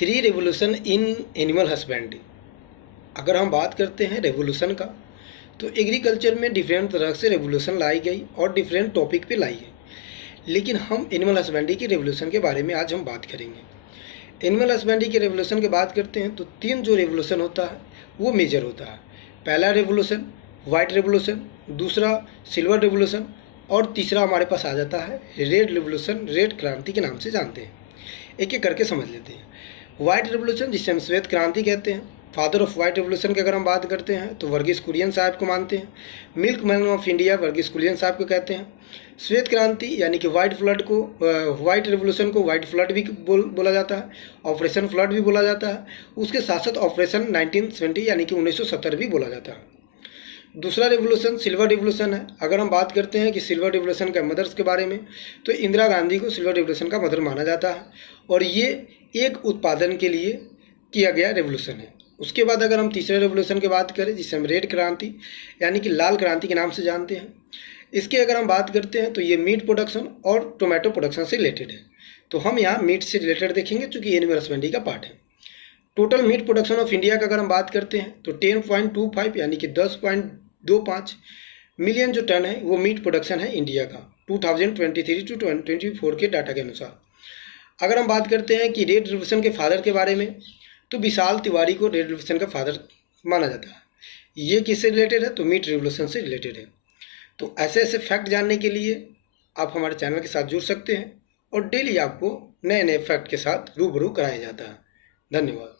Three revolution in animal husbandry. अगर हम बात करते हैं रेवोल्यूशन का, तो एग्रीकल्चर में डिफरेंट तरह से रेवोल्यूशन लाई गई और डिफरेंट टॉपिक पे लाई गई, लेकिन हम एनिमल हस्बेंड्री की रेवोल्यूशन के बारे में आज हम बात करेंगे। एनिमल हस्बेंड्री के रेवोल्यूशन की बात करते हैं तो तीन जो रेवोल्यूशन होता है वो मेजर होता है। पहला रेवोल्यूशन वाइट रेवोल्यूशन, दूसरा सिल्वर रेवोल्यूशन और तीसरा हमारे पास आ जाता है रेड रेवोल्यूशन, रेड क्रांति के नाम से जानते हैं। एक एक करके समझ लेते हैं। वाइट रेवोल्यूशन जिसे हम श्वेत क्रांति कहते हैं, फादर ऑफ वाइट रेवोल्यूशन की अगर हम बात करते हैं तो वर्गीस कुरियन साहब को मानते हैं। Milkman of India Varghese Kurien साहब को कहते हैं। श्वेत क्रांति यानी कि वाइट फ्लड को, वाइट रेवोल्यूशन को वाइट फ्लड भी बोला जाता है, ऑपरेशन फ्लड भी बोला जाता है। उसके साथ साथ ऑपरेशन 1970 यानी कि 1970 भी बोला जाता है। दूसरा रेवोल्यूशन सिल्वर रेवोल्यूशन है। अगर हम बात करते हैं कि सिल्वर रेवोल्यूशन के मदर्स के बारे में, तो इंदिरा गांधी को सिल्वर रेवोल्यूशन का मदर माना जाता है और ये एक उत्पादन के लिए किया गया रेवोल्यूशन है। उसके बाद अगर हम तीसरे रेवोल्यूशन की बात करें जिसे हम रेड क्रांति यानी कि लाल क्रांति के नाम से जानते हैं, इसके अगर हम बात करते हैं तो ये मीट प्रोडक्शन और टोमेटो प्रोडक्शन से रिलेटेड है। तो हम यहाँ मीट से रिलेटेड देखेंगे चूँकि एनिमल हस्बेंड्री का पार्ट है। Total meat production of India का अगर हम बात करते हैं तो 10.25 यानी कि 10.25 मिलियन जो टन है वो मीट प्रोडक्शन है इंडिया का 2023 टू 2024 के डाटा के अनुसार। अगर हम बात करते हैं कि रेड रेवोल्यूशन के फादर के बारे में, तो विशाल तिवारी को रेड रेवोल्यूशन का फादर माना जाता है। ये किससे रिलेटेड है? तो मीट रेवोल्यूशन से रिलेटेड है। तो ऐसे ऐसे फैक्ट जानने के लिए आप हमारे चैनल के साथ जुड़ सकते हैं और डेली आपको नए नए फैक्ट के साथ रूबरू कराया जाता है। धन्यवाद।